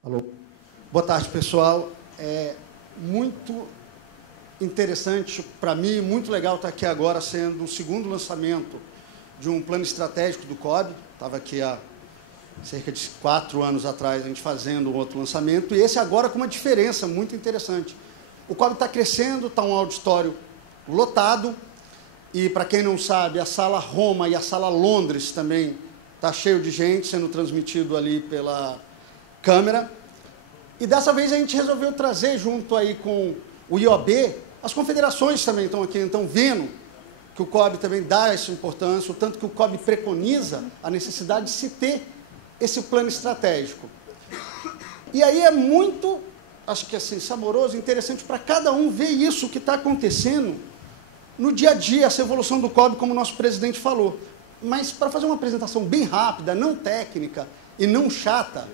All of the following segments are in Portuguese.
Alô. Boa tarde, pessoal. É muito interessante para mim, muito legal estar aqui agora, sendo o segundo lançamento de um plano estratégico do COB. Estava aqui há cerca de 4 anos atrás, a gente fazendo um outro lançamento, e esse agora com uma diferença muito interessante. O COB está crescendo, está um auditório lotado, e, para quem não sabe, a Sala Roma e a Sala Londres também está cheio de gente, sendo transmitido ali pela câmera. E dessa vez a gente resolveu trazer, junto aí com o IOB, as confederações também estão aqui, então vendo que o COB também dá essa importância, o tanto que o COB preconiza a necessidade de se ter esse plano estratégico. E aí é muito, acho que assim, saboroso, interessante para cada um ver isso que está acontecendo no dia a dia, essa evolução do COB, como o nosso presidente falou. Mas para fazer uma apresentação bem rápida, não técnica e não chata,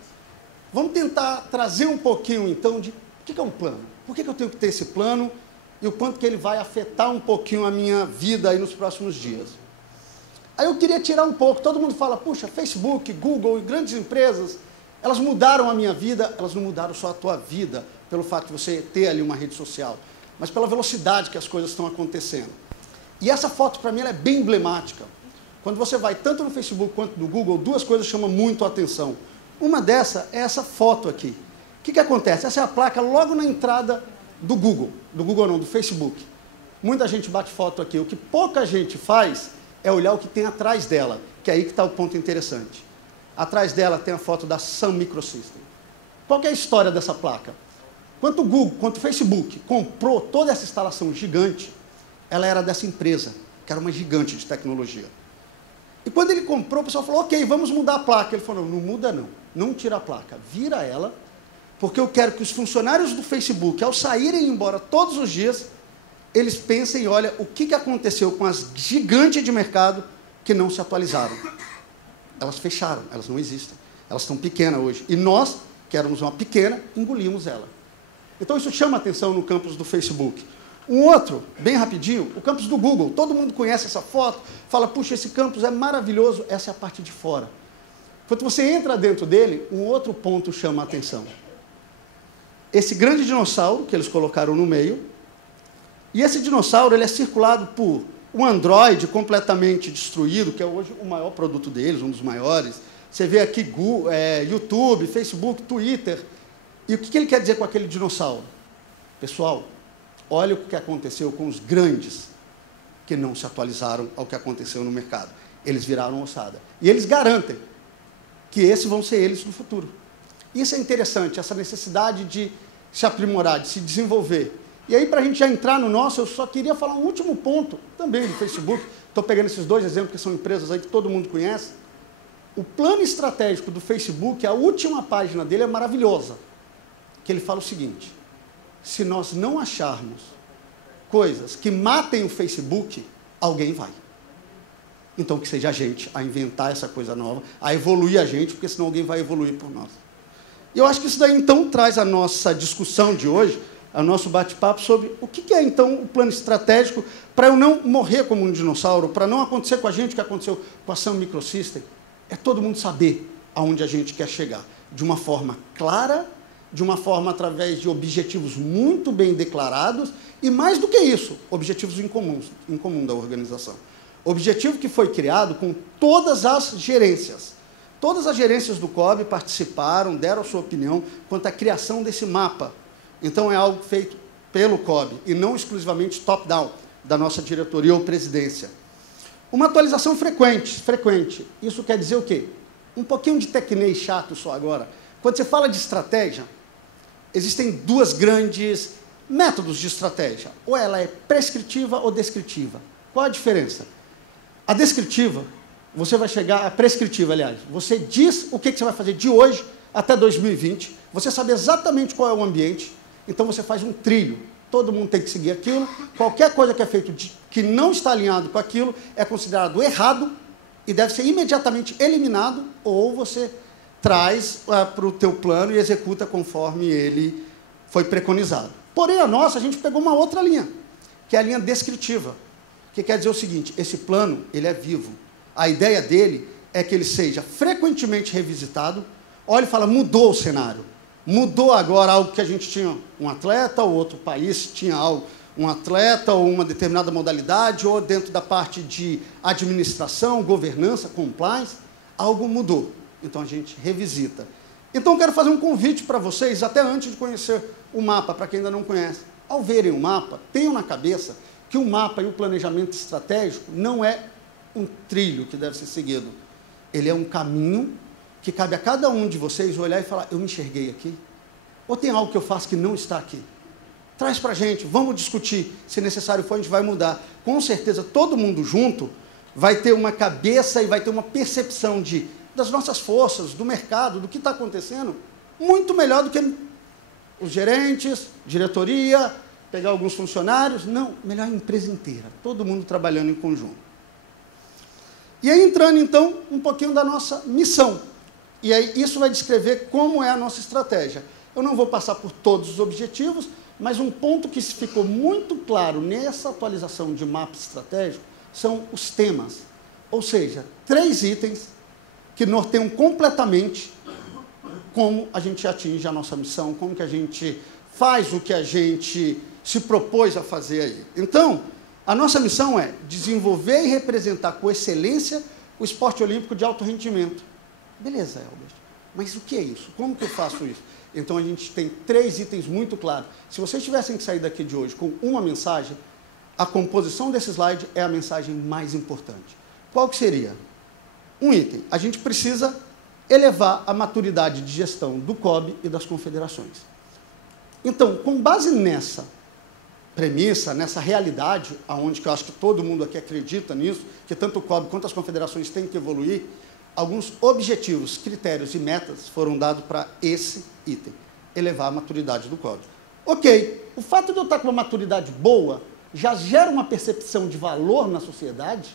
vamos tentar trazer um pouquinho, então, de o que é um plano? Por que eu tenho que ter esse plano e o quanto que ele vai afetar um pouquinho a minha vida aí nos próximos dias? Aí eu queria tirar um pouco, todo mundo fala, puxa, Facebook, Google e grandes empresas, elas mudaram a minha vida, elas não mudaram só a tua vida, pelo fato de você ter ali uma rede social, mas pela velocidade que as coisas estão acontecendo. E essa foto, para mim, ela é bem emblemática. Quando você vai tanto no Facebook quanto no Google, duas coisas chamam muito a atenção. Uma dessa é essa foto aqui. O que acontece? Essa é a placa logo na entrada do Google. Do Google não, do Facebook. Muita gente bate foto aqui. O que pouca gente faz é olhar o que tem atrás dela, que é aí que está o ponto interessante. Atrás dela tem a foto da Sun Microsystems. Qual que é a história dessa placa? Quanto o Google, quanto o Facebook comprou toda essa instalação gigante, ela era dessa empresa, que era uma gigante de tecnologia. E quando ele comprou, o pessoal falou, ok, vamos mudar a placa. Ele falou, não muda não, não tira a placa, vira ela, porque eu quero que os funcionários do Facebook, ao saírem embora todos os dias, eles pensem, olha, o que aconteceu com as gigantes de mercado que não se atualizaram. Elas fecharam, elas não existem, elas estão pequenas hoje. E nós, que éramos uma pequena, engolimos ela. Então isso chama atenção no campus do Facebook. Um outro, bem rapidinho, o campus do Google. Todo mundo conhece essa foto, fala, puxa, esse campus é maravilhoso, essa é a parte de fora. Quando você entra dentro dele, um outro ponto chama a atenção. Esse grande dinossauro que eles colocaram no meio, e esse dinossauro ele é circulado por um Android completamente destruído, que é hoje o maior produto deles, um dos maiores. Você vê aqui Google, YouTube, Facebook, Twitter. E o que ele quer dizer com aquele dinossauro? Pessoal, olha o que aconteceu com os grandes que não se atualizaram ao que aconteceu no mercado. Eles viraram ossada. E eles garantem que esses vão ser eles no futuro. Isso é interessante, essa necessidade de se aprimorar, de se desenvolver. E aí, para a gente já entrar no nosso, eu só queria falar um último ponto, também do Facebook. Estou pegando esses dois exemplos, que são empresas aí que todo mundo conhece. O plano estratégico do Facebook, a última página dele é maravilhosa, que ele fala o seguinte, se nós não acharmos coisas que matem o Facebook, alguém vai. Então, que seja a gente a inventar essa coisa nova, a evoluir a gente, porque senão alguém vai evoluir por nós. E eu acho que isso daí, então, traz a nossa discussão de hoje, o nosso bate-papo sobre o que é, então, o plano estratégico para eu não morrer como um dinossauro, para não acontecer com a gente o que aconteceu com a Sun Microsystems. É todo mundo saber aonde a gente quer chegar, de uma forma clara, de uma forma através de objetivos muito bem declarados e, mais do que isso, objetivos em comum da organização. Objetivo que foi criado com todas as gerências. Todas as gerências do COB participaram, deram a sua opinião quanto à criação desse mapa. Então, é algo feito pelo COB e não exclusivamente top-down, da nossa diretoria ou presidência. Uma atualização frequente. Isso quer dizer o quê? Um pouquinho de tecnês chato só agora. Quando você fala de estratégia, existem duas grandes métodos de estratégia. Ou ela é prescritiva ou descritiva. Qual a diferença? A descritiva, você vai chegar... A prescritiva, aliás. Você diz o que você vai fazer de hoje até 2020. Você sabe exatamente qual é o ambiente. Então, você faz um trilho. Todo mundo tem que seguir aquilo. Qualquer coisa que é feito que não está alinhado com aquilo é considerado errado e deve ser imediatamente eliminado, ou você traz para o teu plano e executa conforme ele foi preconizado. Porém, a nossa, a gente pegou uma outra linha, que é a linha descritiva, que quer dizer o seguinte, esse plano, ele é vivo. A ideia dele é que ele seja frequentemente revisitado. Olha e fala, mudou o cenário. Mudou agora algo que a gente tinha um atleta, ou outro país tinha algo, um atleta ou uma determinada modalidade, ou dentro da parte de administração, governança, compliance, algo mudou. Então a gente revisita. Então eu quero fazer um convite para vocês, até antes de conhecer o mapa, para quem ainda não conhece. Ao verem o mapa, tenham na cabeça que o mapa e o planejamento estratégico não é um trilho que deve ser seguido. Ele é um caminho que cabe a cada um de vocês olhar e falar, eu me enxerguei aqui? Ou tem algo que eu faço que não está aqui? Traz para a gente, vamos discutir. Se necessário for, a gente vai mudar. Com certeza, todo mundo junto vai ter uma cabeça e vai ter uma percepção das nossas forças, do mercado, do que está acontecendo, muito melhor do que os gerentes, diretoria, pegar alguns funcionários. Não, melhor a empresa inteira, todo mundo trabalhando em conjunto. E aí, entrando, então, um pouquinho da nossa missão. E aí, isso vai descrever como é a nossa estratégia. Eu não vou passar por todos os objetivos, mas um ponto que ficou muito claro nessa atualização de mapa estratégico são os temas. Ou seja, 3 itens que norteiam completamente como a gente atinge a nossa missão, como que a gente faz o que a gente se propôs a fazer aí. Então, a nossa missão é desenvolver e representar com excelência o esporte olímpico de alto rendimento. Beleza, Elbert, mas o que é isso? Como que eu faço isso? Então, a gente tem 3 itens muito claros. Se vocês tivessem que sair daqui de hoje com uma mensagem, a composição desse slide é a mensagem mais importante. Qual que seria? Um item. A gente precisa elevar a maturidade de gestão do COB e das confederações. Então, com base nessa premissa, nessa realidade, aonde que eu acho que todo mundo aqui acredita nisso, que tanto o COB quanto as confederações têm que evoluir, alguns objetivos, critérios e metas foram dados para esse item, elevar a maturidade do COB. Ok, o fato de eu estar com uma maturidade boa já gera uma percepção de valor na sociedade,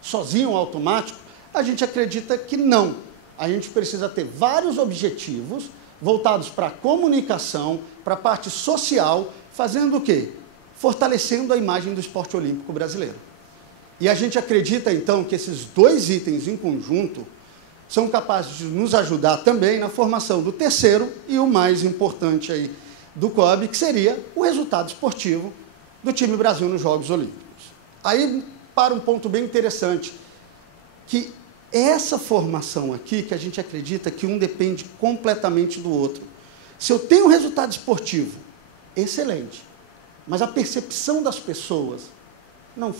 sozinho, automático? A gente acredita que não. A gente precisa ter vários objetivos voltados para a comunicação, para a parte social, fazendo o quê? Fortalecendo a imagem do esporte olímpico brasileiro. E a gente acredita, então, que esses 2 itens em conjunto são capazes de nos ajudar também na formação do terceiro e o mais importante aí do COB, que seria o resultado esportivo do time Brasil nos Jogos Olímpicos. Aí, para um ponto bem interessante, que essa formação aqui, que a gente acredita que um depende completamente do outro. Se eu tenho um resultado esportivo excelente, mas a percepção das pessoas não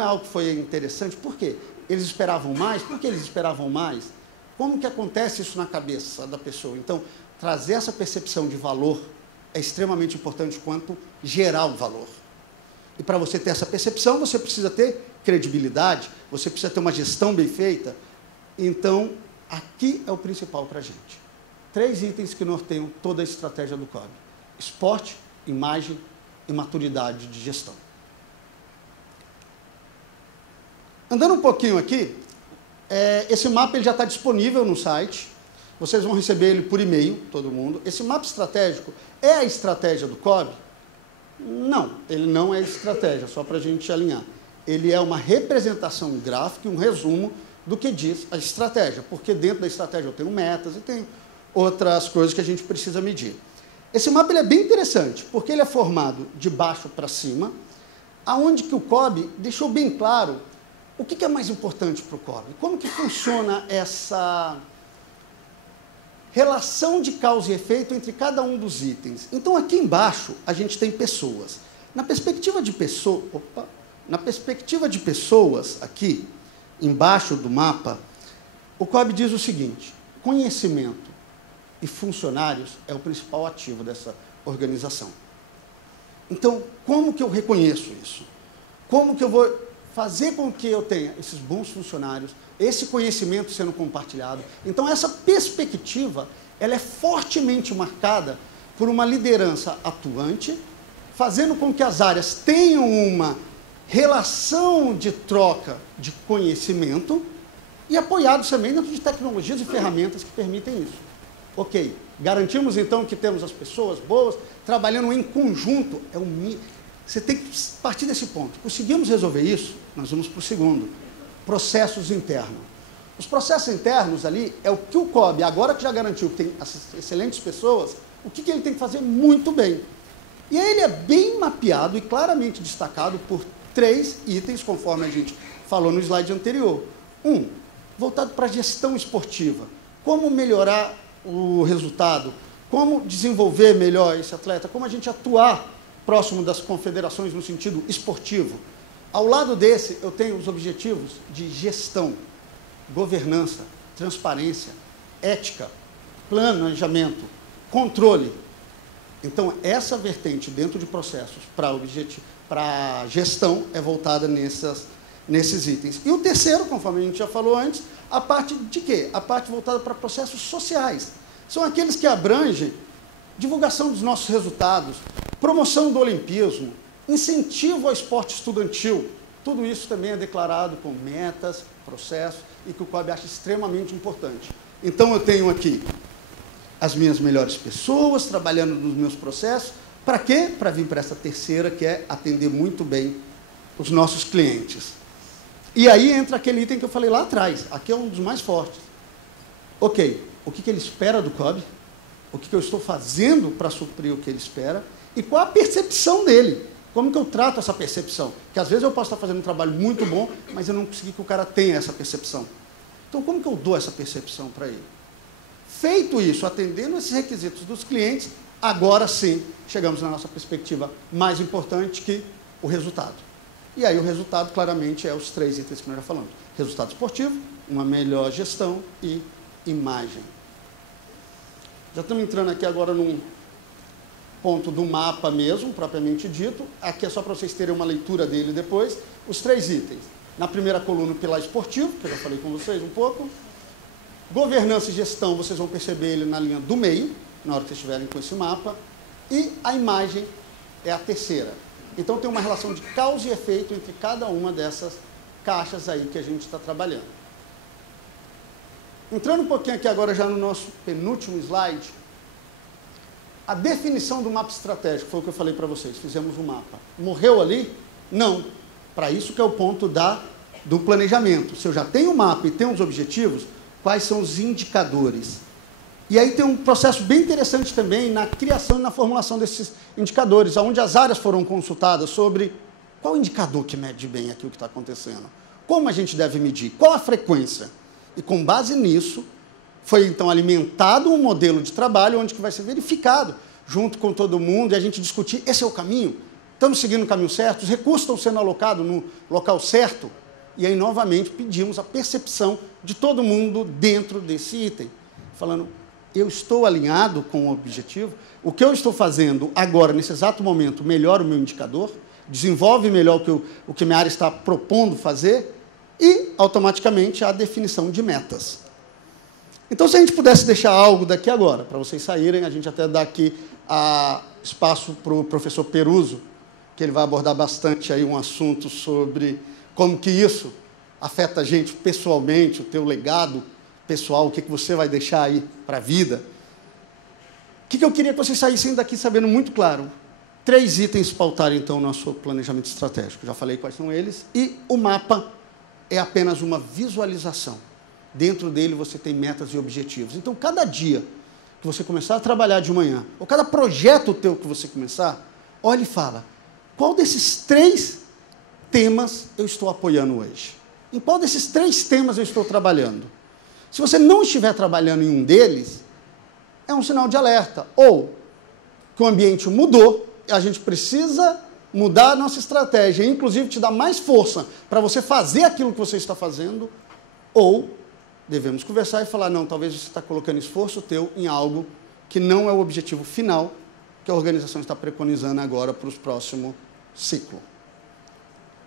é algo que foi interessante. Por quê? Eles esperavam mais? Por que eles esperavam mais? Como que acontece isso na cabeça da pessoa? Então, trazer essa percepção de valor é extremamente importante quanto gerar o valor. E para você ter essa percepção, você precisa ter credibilidade, você precisa ter uma gestão bem feita. Então, aqui é o principal para a gente. 3 itens que norteiam toda a estratégia do COB: esporte, imagem e maturidade de gestão. Andando um pouquinho aqui, esse mapa ele já está disponível no site, vocês vão receber ele por e-mail, todo mundo. Esse mapa estratégico é a estratégia do COB? Não, ele não é estratégia, só para a gente alinhar. Ele é uma representação gráfica, um resumo do que diz a estratégia, porque dentro da estratégia eu tenho metas e tenho outras coisas que a gente precisa medir. Esse mapa ele é bem interessante, porque ele é formado de baixo para cima, aonde que o COB deixou bem claro o que é mais importante para o COB, como que funciona essa relação de causa e efeito entre cada um dos itens. Então, aqui embaixo, a gente tem pessoas. Na perspectiva de pessoas, aqui embaixo do mapa, o COB diz o seguinte: conhecimento e funcionários é o principal ativo dessa organização. Então, como que eu reconheço isso? Como que eu vou fazer com que eu tenha esses bons funcionários, esse conhecimento sendo compartilhado? Então, essa perspectiva, ela é fortemente marcada por uma liderança atuante, fazendo com que as áreas tenham uma relação de troca de conhecimento e apoiados também dentro de tecnologias e ferramentas que permitem isso. Ok, garantimos então que temos as pessoas boas, trabalhando em conjunto. Você tem que partir desse ponto. Conseguimos resolver isso? Nós vamos para o segundo: processos internos. Os processos internos ali é o que o COB, agora que já garantiu que tem excelentes pessoas, o que ele tem que fazer muito bem. E aí ele é bem mapeado e claramente destacado por 3 itens, conforme a gente falou no slide anterior. Voltado para a gestão esportiva. Como melhorar o resultado, como desenvolver melhor esse atleta, como a gente atuar próximo das confederações no sentido esportivo. Ao lado desse, eu tenho os objetivos de gestão, governança, transparência, ética, planejamento, controle. Então, essa vertente dentro de processos para gestão é voltada nesses itens. E o terceiro, conforme a gente já falou antes, a parte de quê? A parte voltada para processos sociais. São aqueles que abrangem divulgação dos nossos resultados, promoção do olimpismo, incentivo ao esporte estudantil. Tudo isso também é declarado com metas, processos, e que o COB acha extremamente importante. Então, eu tenho aqui as minhas melhores pessoas trabalhando nos meus processos. Para quê? Para vir para essa terceira, que é atender muito bem os nossos clientes. E aí entra aquele item que eu falei lá atrás. Aqui é um dos mais fortes. Ok, o que ele espera do COB? O que eu estou fazendo para suprir o que ele espera? E qual a percepção dele? Como que eu trato essa percepção? Porque às vezes eu posso estar fazendo um trabalho muito bom, mas eu não consegui que o cara tenha essa percepção. Então, como que eu dou essa percepção para ele? Feito isso, atendendo esses requisitos dos clientes, agora sim, chegamos na nossa perspectiva mais importante, que o resultado. E aí o resultado, claramente, é os 3 itens que nós já falamos. Resultado esportivo, uma melhor gestão e imagem. Já estamos entrando aqui agora num ponto do mapa mesmo, propriamente dito. Aqui é só para vocês terem uma leitura dele depois. Os 3 itens. Na primeira coluna, o pilar esportivo, que eu já falei com vocês um pouco. Governança e gestão, vocês vão perceber ele na linha do meio, na hora que vocês estiverem com esse mapa. E a imagem é a terceira. Então, tem uma relação de causa e efeito entre cada uma dessas caixas aí que a gente está trabalhando. Entrando um pouquinho aqui agora já no nosso penúltimo slide, a definição do mapa estratégico, foi o que eu falei para vocês, fizemos um mapa. Morreu ali? Não. Para isso que é o ponto do planejamento. Se eu já tenho o mapa e tenho os objetivos, quais são os indicadores? E aí tem um processo bem interessante também na criação e na formulação desses indicadores, onde as áreas foram consultadas sobre qual indicador que mede bem aqui o que está acontecendo, como a gente deve medir, qual a frequência. E com base nisso, foi então alimentado um modelo de trabalho onde que vai ser verificado junto com todo mundo e a gente discutir, esse é o caminho? Estamos seguindo o caminho certo? Os recursos estão sendo alocados no local certo? E aí, novamente, pedimos a percepção de todo mundo dentro desse item, falando, eu estou alinhado com o objetivo, o que eu estou fazendo agora, nesse exato momento, melhora o meu indicador, desenvolve melhor o que minha área está propondo fazer e, automaticamente, a definição de metas. Então, se a gente pudesse deixar algo daqui agora, para vocês saírem, a gente até dá aqui espaço para o professor Peruso, que ele vai abordar bastante aí um assunto sobre como que isso afeta a gente pessoalmente, o teu legado pessoal, o que você vai deixar aí para a vida. O que eu queria que vocês saíssem daqui sabendo muito claro? 3 itens pautarem, então, o nosso planejamento estratégico. Já falei quais são eles. E o mapa é apenas uma visualização. Dentro dele você tem metas e objetivos. Então, cada dia que você começar a trabalhar de manhã, ou cada projeto teu que você começar, olhe e fala, qual desses 3 temas eu estou apoiando hoje? Em qual desses 3 temas eu estou trabalhando? Se você não estiver trabalhando em um deles, é um sinal de alerta. Ou que o ambiente mudou, e a gente precisa mudar a nossa estratégia, inclusive te dar mais força para você fazer aquilo que você está fazendo, ou devemos conversar e falar, não, talvez você está colocando esforço teu em algo que não é o objetivo final que a organização está preconizando agora para os próximos ciclos.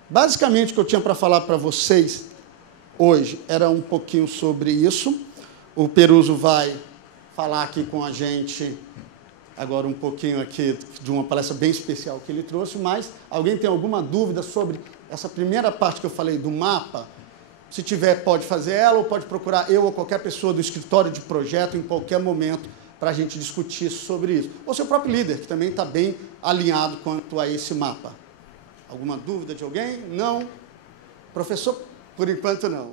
Basicamente, o que eu tinha para falar para vocês hoje era um pouquinho sobre isso. O Peruso vai falar aqui com a gente agora um pouquinho aqui de uma palestra bem especial que ele trouxe, mas alguém tem alguma dúvida sobre essa primeira parte que eu falei do mapa? Se tiver, pode fazer ela ou pode procurar eu ou qualquer pessoa do escritório de projeto em qualquer momento para a gente discutir sobre isso. Ou seu próprio líder, que também está bem alinhado quanto a esse mapa. Alguma dúvida de alguém? Não? Professor, por enquanto não.